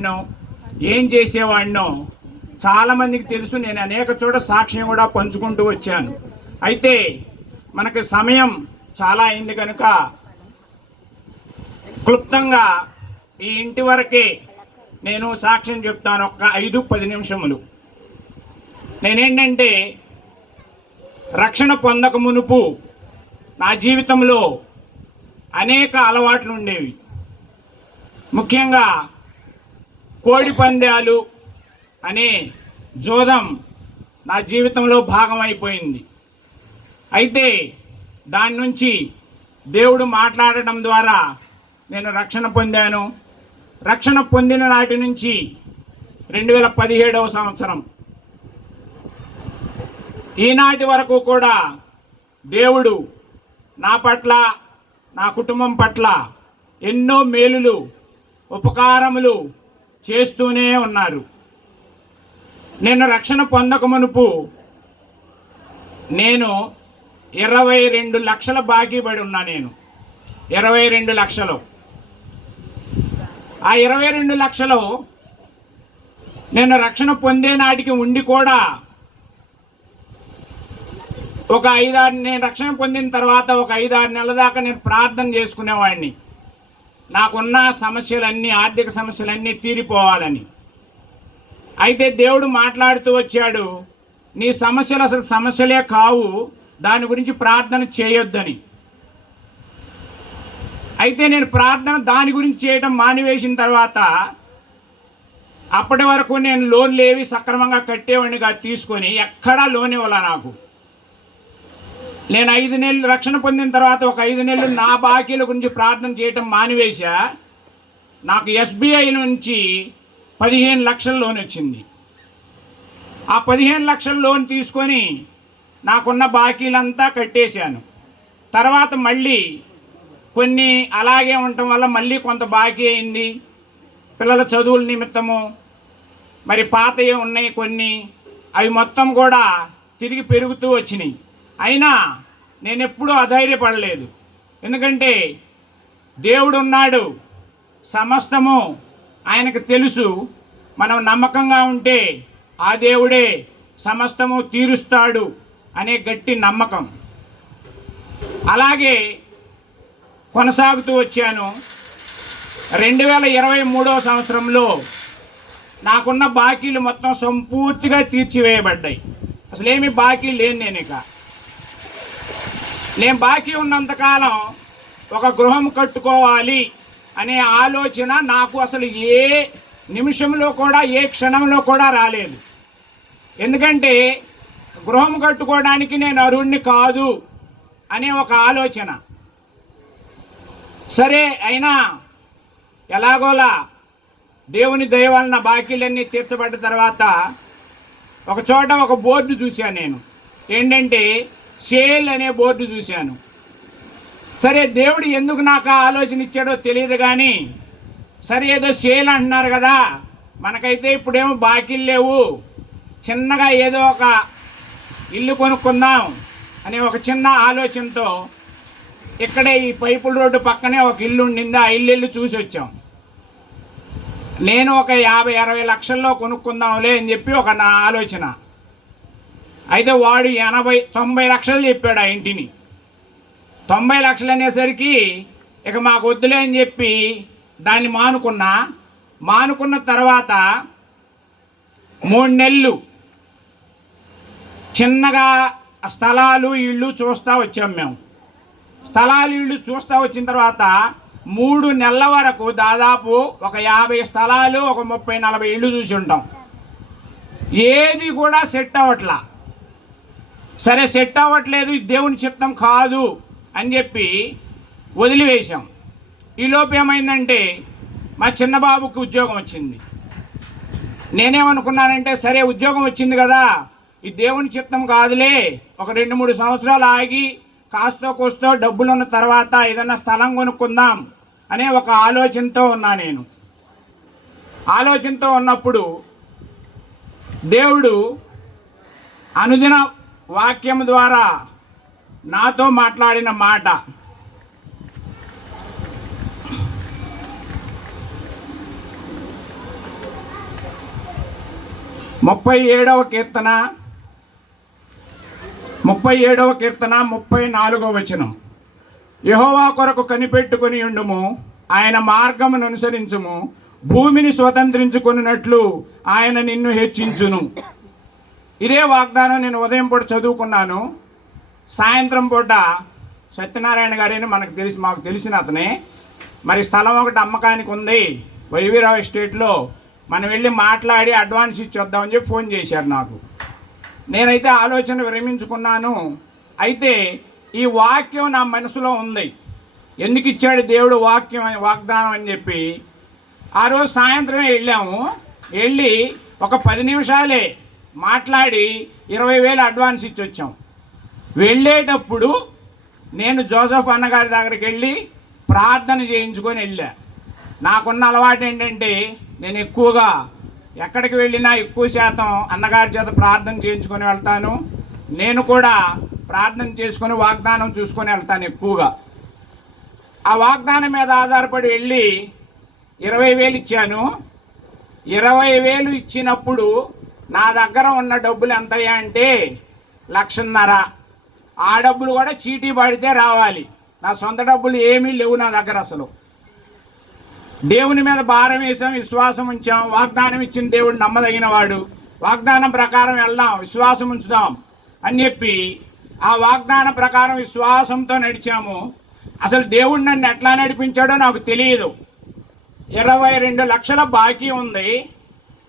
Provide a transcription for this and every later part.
ఉండేవాడినో, ఏం చేసేవాడినో చాలామందికి తెలుసు. నేను అనేక చోట సాక్ష్యం కూడా పంచుకుంటూ వచ్చాను. అయితే మనకి సమయం చాలా అయింది కనుక క్లుప్తంగా ఈ ఇంటి వరకే నేను సాక్ష్యం చెప్తాను. ఒక 5-10 నిమిషములు. నేనేంటంటే రక్షణ పొందక మునుపు నా జీవితంలో అనేక అలవాట్లు ఉండేవి. ముఖ్యంగా కోడి పందాలు అనే జోదం నా జీవితంలో భాగం అయిపోయింది. అయితే దాని నుంచి దేవుడు మాట్లాడటం ద్వారా నేను రక్షణ పొందాను. రక్షణ పొందిన నాటి నుంచి 2017వ సంవత్సరం ఈనాటి వరకు కూడా దేవుడు నా పట్ల, నా కుటుంబం పట్ల ఎన్నో మేలులు, ఉపకారములు చేస్తూనే ఉన్నారు. నేను రక్షణ పొందక మునుపు నేను 22 లక్షల బాకీ పడి ఉన్నా. నేను 22 లక్షలు. ఆ 22 లక్షలు నేను రక్షణ పొందే నాటికి ఉండి కూడా నేను రక్షణ పొందిన తర్వాత ఒక 5-6 నెలల దాకా నేను ప్రార్థన చేసుకునేవాడిని. నాకున్న సమస్యలన్నీ, ఆర్థిక సమస్యలన్నీ తీరిపోవాలని. అయితే దేవుడు మాట్లాడుతూ వచ్చాడు, నీ సమస్యలు అసలు సమస్యలే కావు, దాని గురించి ప్రార్థన చేయొద్దని. అయితే నేను ప్రార్థన దాని గురించి చేయడం మానివేసిన తర్వాత అప్పటి వరకు నేను లోన్లు ఏవి సక్రమంగా కట్టేవాడినిగా తీసుకొని ఎక్కడా లోన్ ఇవ్వాల నాకు. నేను 5 నెలలు రక్షణ పొందిన తర్వాత ఒక 5 నెలలు నా బాకీల గురించి ప్రార్థన చేయటం మానివేశా. నాకు SBI నుంచి 15 లక్షల లోన్ వచ్చింది. ఆ 15 లక్షల లోన్ తీసుకొని నాకున్న బాకీలంతా కట్టేశాను. తర్వాత మళ్ళీ కొన్ని అలాగే ఉండటం వల్ల మళ్ళీ కొంత బాకీ అయింది. పిల్లల చదువుల నిమిత్తము మరి పాతవి ఉన్నాయి కొన్ని, అవి మొత్తం కూడా తిరిగి పెరుగుతూ వచ్చినాయి. అయినా నేను ఎప్పుడూ అధైర్యపడలేదు. ఎందుకంటే దేవుడు ఉన్నాడు, సమస్తము ఆయనకు తెలుసు. మనం నమ్మకంగా ఉంటే ఆ దేవుడే సమస్తము తీరుస్తాడు అనే గట్టి నమ్మకం. అలాగే కొనసాగుతూ వచ్చాను. 2023వ సంవత్సరంలో నాకున్న బాకీలు మొత్తం సంపూర్తిగా తీర్చివేయబడ్డాయి. అసలు ఏమీ బాకీ లేను. నేను బాకీ ఉన్నంతకాలం ఒక గృహం కట్టుకోవాలి అనే ఆలోచన నాకు అసలు ఏ నిమిషంలో కూడా, ఏ క్షణంలో కూడా రాలేదు. ఎందుకంటే గృహం కట్టుకోవడానికి నేను అర్హుడిని కాదు అనే ఒక ఆలోచన. సరే, అయినా ఎలాగోలా దేవుని దయ వలన బాకీలన్నీ తీర్చబడ్డ తర్వాత ఒక చోట ఒక బోర్డు చూశాను. నేను ఏంటంటే సేల్ అనే బోర్డు చూశాను. సరే, దేవుడు ఎందుకు నాకు ఆ ఆలోచన ఇచ్చాడో తెలియదు కానీ, సరే ఏదో సేల్ అంటున్నారు కదా, మనకైతే ఇప్పుడేమో బాకీలు లేవు, చిన్నగా ఏదో ఒక ఇల్లు కొనుక్కుందాం అనే ఒక చిన్న ఆలోచనతో ఇక్కడే ఈ పైపుల రోడ్డు పక్కనే ఒక ఇల్లు ఉండింది. ఆ ఇల్లు చూసి వచ్చాం. నేను ఒక 50-60 లక్షల్లో కొనుక్కుందాంలే అని చెప్పి ఒక నా ఆలోచన. అయితే వాడు 80-90 లక్షలు చెప్పాడు ఆ ఇంటిని. 90 లక్షలు అనేసరికి ఇక మాకు వద్దులే అని చెప్పి దాన్ని మానుకున్న తర్వాత 3 నెలలు చిన్నగా స్థలాలు, ఇళ్ళు చూస్తూ వచ్చాం. మేము స్థలాలు, ఇళ్ళు చూస్తూ వచ్చిన తర్వాత 3 నెలల వరకు దాదాపు ఒక 50 స్థలాలు, ఒక 30-40 ఇళ్ళు చూసి ఉంటాం. ఏది కూడా సెట్ అవ్వట్లా. సరే, సెట్ అవ్వట్లేదు, ఇది దేవుని చిత్తం కాదు అని చెప్పి వదిలివేశాం. ఈలోపు ఏమైందంటే మా చిన్న బాబుకి ఉద్యోగం వచ్చింది. నేనేమనుకున్నానంటే, సరే ఉద్యోగం వచ్చింది కదా, ఇది దేవుని చిత్తం కాదులే, ఒక 2-3 సంవత్సరాలు ఆగి కాస్తో కోస్తో డబ్బులు ఉన్న తర్వాత ఏదైనా స్థలం కొనుక్కుందాం అనే ఒక ఆలోచనతో ఉన్నా. నేను ఆలోచనతో ఉన్నప్పుడు దేవుడు అనుదిన వాక్యం ద్వారా నాతో మాట్లాడిన మాట, 37వ కీర్తన 34వ వచనం. యెహోవా కొరకు కనిపెట్టుకొని ఉండుము, ఆయన మార్గమును అనుసరించుము, భూమిని స్వతంత్రించుకున్నట్లు ఆయన నిన్ను హెచ్చించును. ఇదే వాగ్దానం నేను ఉదయం పూట చదువుకున్నాను. సాయంత్రం పూట సత్యనారాయణ గారని మాకు తెలిసిన అతనే, మరి స్థలం ఒకటి అమ్మకానికి ఉంది వైవీరావు ఎస్టేట్లో, మనం వెళ్ళి మాట్లాడి అడ్వాన్స్ ఇచ్చొద్దామని చెప్పి ఫోన్ చేశారు నాకు. నేనైతే ఆలోచన విరమించుకున్నాను. అయితే ఈ వాక్యం నా మనసులో ఉంది, ఎందుకు ఇచ్చాడు దేవుడు వాగ్దానం అని చెప్పి. ఆ రోజు సాయంత్రమే వెళ్ళి ఒక 10 నిమిషాలే మాట్లాడి 20,000 అడ్వాన్స్ ఇచ్చి వచ్చాం. వెళ్ళేటప్పుడు నేను జోసెఫ్ అన్నగారి దగ్గరికి వెళ్ళి ప్రార్థన చేయించుకొని వెళ్ళా. నాకున్న అలవాటు ఏంటంటే నేను ఎక్కువగా ఎక్కడికి వెళ్ళినా ఎక్కువ శాతం అన్నగారి చేత ప్రార్థన చేయించుకొని వెళ్తాను. నేను కూడా ప్రార్థన చేసుకొని వాగ్దానం చూసుకొని వెళ్తాను ఎక్కువగా. ఆ వాగ్దానం మీద ఆధారపడి వెళ్ళి 20,000 ఇచ్చాను. 20,000 ఇచ్చినప్పుడు నా దగ్గర ఉన్న డబ్బులు ఎంతయ్యా అంటే 1,50,000. ఆ డబ్బులు కూడా చీటీ పడితే రావాలి, నా సొంత డబ్బులు ఏమీ లేవు నా దగ్గర అసలు. దేవుని మీద భారం వేసాం, విశ్వాసం ఉంచాం. వాగ్దానం ఇచ్చిన దేవుడు నమ్మదగిన వాడు, వాగ్దానం ప్రకారం వెళ్దాం, విశ్వాసం ఉంచుదాం అని చెప్పి ఆ వాగ్దానం ప్రకారం విశ్వాసంతో నడిచాము. అసలు దేవుడు నన్ను ఎట్లా నడిపించాడో నాకు తెలియదు. 22 లక్షల బాకీ ఉంది.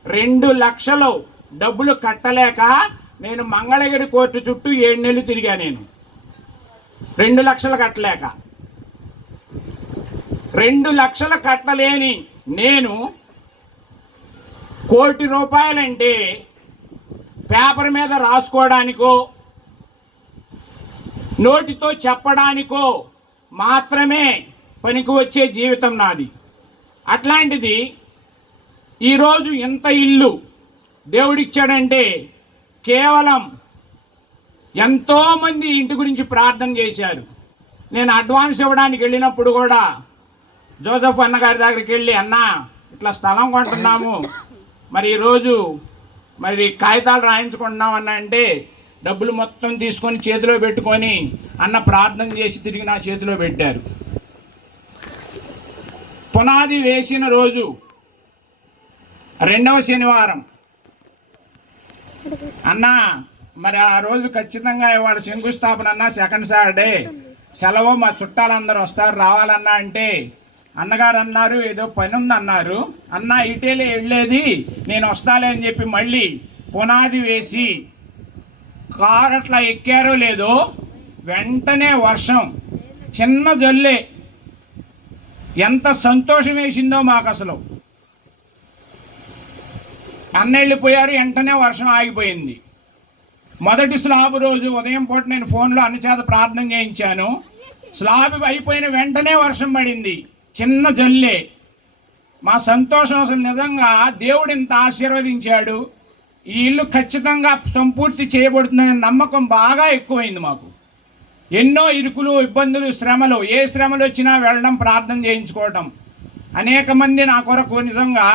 2 లక్షలు డబ్బులు కట్టలేక నేను మంగళగిరి కోర్టు చుట్టూ 7 నెలలు తిరిగా. నేను 2 లక్షలు కట్టలేక, 2 లక్షలు కట్టలేని నేను ₹1,00,00,000 అంటే పేపర్ మీద రాసుకోవడానికో నోటితో చెప్పడానికో మాత్రమే పనికి వచ్చే జీవితం నాది. అట్లాంటిది ఈరోజు ఇంత ఇల్లు దేవుడిచ్చాడంటే కేవలం ఎంతోమంది ఇంటి గురించి ప్రార్థన చేశారు. నేను అడ్వాన్స్ ఇవ్వడానికి వెళ్ళినప్పుడు కూడా జోసెఫ్ అన్నగారి దగ్గరికి వెళ్ళి, అన్నా ఇట్లా స్థలం కొంటున్నాము, మరి ఈరోజు మరి కాగితాలు రాయించుకుంటున్నాం అన్న అంటే డబ్బులు మొత్తం తీసుకొని చేతిలో పెట్టుకొని అన్న ప్రార్థన చేసి తిరిగి నా చేతిలో పెట్టారు. పునాది వేసిన రోజు 2వ శనివారం అన్నా, మరి ఆ రోజు ఖచ్చితంగా ఇవాళ శంకుస్థాపన అన్నా, సెకండ్ సాటర్డే సెలవు, మా చుట్టాలందరూ వస్తారు రావాలన్నా అంటే అన్నగారు అన్నారు ఏదో పని ఉందన్నారు. అన్న ఇటేలే వెళ్ళేది, నేను వస్తాలే అని చెప్పి మళ్ళీ పునాది వేసి కారు అట్లా ఎక్కారో లేదో వెంటనే వర్షం, చిన్న జల్లే. ఎంత సంతోషం వేసిందో మాకు అసలు. అన్న వెళ్ళిపోయారు, వెంటనే వర్షం ఆగిపోయింది. మొదటి స్లాబ్ రోజు ఉదయం పూట నేను ఫోన్లో అన్న చేత ప్రార్థన చేయించాను. స్లాబ్ అయిపోయిన వెంటనే వర్షం పడింది, చిన్న జల్లే. మా సంతోషం అసలు నిజంగా దేవుడు ఇంత ఆశీర్వదించాడు, ఈ ఇల్లు ఖచ్చితంగా సంపూర్తి చేయబడుతుందనే నమ్మకం బాగా ఎక్కువైంది మాకు. ఎన్నో ఇరుకులు, ఇబ్బందులు, శ్రమలు, ఏ శ్రమలు వచ్చినా వెళ్ళడం, ప్రార్థన చేయించుకోవటం. అనేక మంది నా కొరకు నిజంగా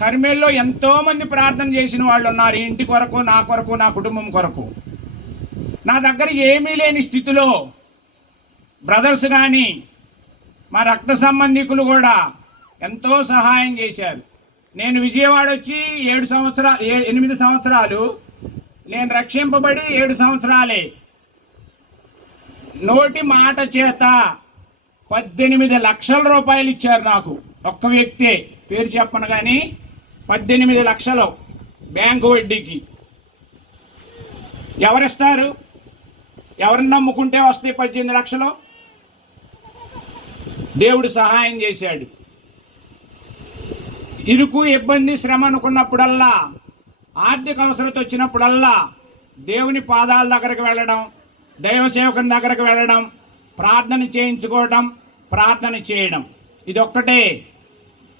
కర్మేల్లో ఎంతోమంది ప్రార్థన చేసిన వాళ్ళు ఉన్నారు, ఇంటి కొరకు, నా కొరకు, నా కుటుంబం కొరకు. నా దగ్గర ఏమీ లేని స్థితిలో బ్రదర్స్ కానీ మా రక్త సంబంధికులు కూడా ఎంతో సహాయం చేశారు. నేను విజయవాడ వచ్చి 8 సంవత్సరాలు, నేను రక్షింపబడి 7 సంవత్సరాలే. నోటి మాట చేత 18 లక్షల రూపాయలు ఇచ్చారు నాకు. ఒక్క వ్యక్తే, పేరు చెప్పను కానీ 18 లక్షలు బ్యాంకు వడ్డీకి. ఎవరిస్తారు? ఎవరిని నమ్ముకుంటే వస్తాయి 18 లక్షలు? దేవుడు సహాయం చేశాడు. ఇరుకు, ఇబ్బంది, శ్రమ అనుకున్నప్పుడల్లా, ఆర్థిక అవసరత వచ్చినప్పుడల్లా దేవుని పాదాల దగ్గరకు వెళ్ళడం, దైవ సేవకుని దగ్గరకు వెళ్ళడం, ప్రార్థన చేయించుకోవడం, ప్రార్థన చేయడం, ఇదొక్కటే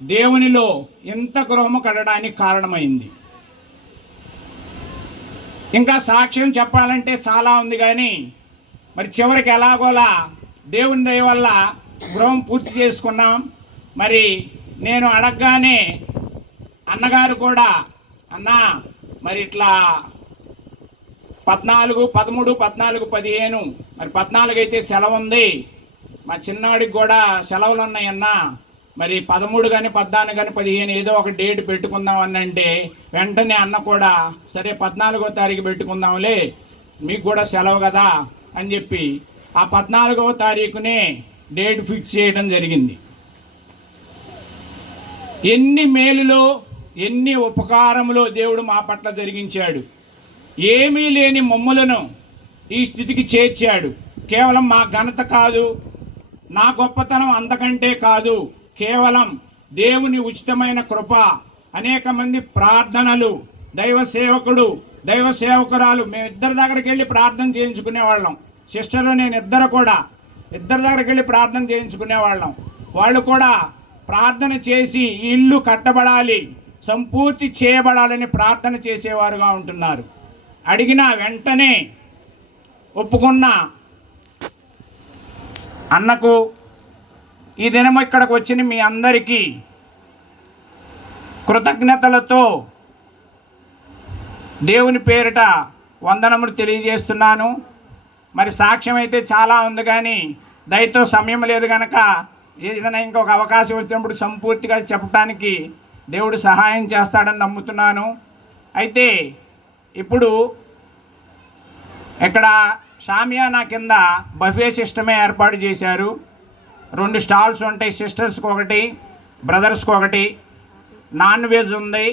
దేవునిలో ఎంత గృహము కట్టడానికి కారణమైంది. ఇంకా సాక్ష్యం చెప్పాలంటే చాలా ఉంది కానీ మరి చివరికి ఎలాగోలా దేవుని దయ వల్ల గృహం పూర్తి చేసుకున్నాం. మరి నేను అడగగానే అన్నగారు కూడా, అన్నా మరి ఇట్లా 14, 13, 14, 15 మరి 14 అయితే సెలవు ఉంది. మా చిన్నవాడికి కూడా సెలవులు ఉన్నాయన్నా, మరి 13 కానీ 14 కానీ 15 ఏదో ఒక డేట్ పెట్టుకుందాం అని అంటే వెంటనే అన్న కూడా సరే 14వ తారీఖు పెట్టుకుందాంలే, మీకు కూడా సెలవు కదా అని చెప్పి ఆ 14వ తారీఖునే డేట్ ఫిక్స్ చేయడం జరిగింది. ఎన్ని మేలులో ఎన్ని ఉపకారములో దేవుడు మా పట్ల జరిగించాడు. ఏమీ లేని మమ్ములను ఈ స్థితికి చేర్చాడు. కేవలం మా ఘనత కాదు, నా గొప్పతనం అంతకంటే కాదు, కేవలం దేవుని ఉచితమైన కృప. అనేక మంది ప్రార్థనలు, దైవ సేవకుడు దైవ సేవకురాలు మేమిద్దరి దగ్గరికి వెళ్ళి ప్రార్థన చేయించుకునేవాళ్ళం. సిస్టరు నేను ఇద్దరి దగ్గరికి వెళ్ళి ప్రార్థన చేయించుకునేవాళ్ళం. వాళ్ళు కూడా ప్రార్థన చేసి ఈ ఇల్లు కట్టబడాలి, సంపూర్తి చేయబడాలని ప్రార్థన చేసేవారుగా ఉంటున్నారు. అడిగిన వెంటనే ఒప్పుకున్న అన్నకు ఈ దినం ఇక్కడికి వచ్చిన మీ అందరికీ కృతజ్ఞతలతో దేవుని పేరిట వందనములు తెలియజేస్తున్నాను. మరి సాక్ష్యం అయితే చాలా ఉంది, కానీ దయతో సమయం లేదు కనుక ఏదైనా ఇంకొక అవకాశం వచ్చినప్పుడు సంపూర్తిగా చెప్పడానికి దేవుడు సహాయం చేస్తాడని నమ్ముతున్నాను. అయితే ఇప్పుడు ఇక్కడ షామియానా కింద బఫే సిస్టమే ఏర్పాటు చేశారు. 2 స్టాల్స్ ఉంటాయి, సిస్టర్స్కి ఒకటి, బ్రదర్స్కి ఒకటి. నాన్ వెజ్ ఉంది,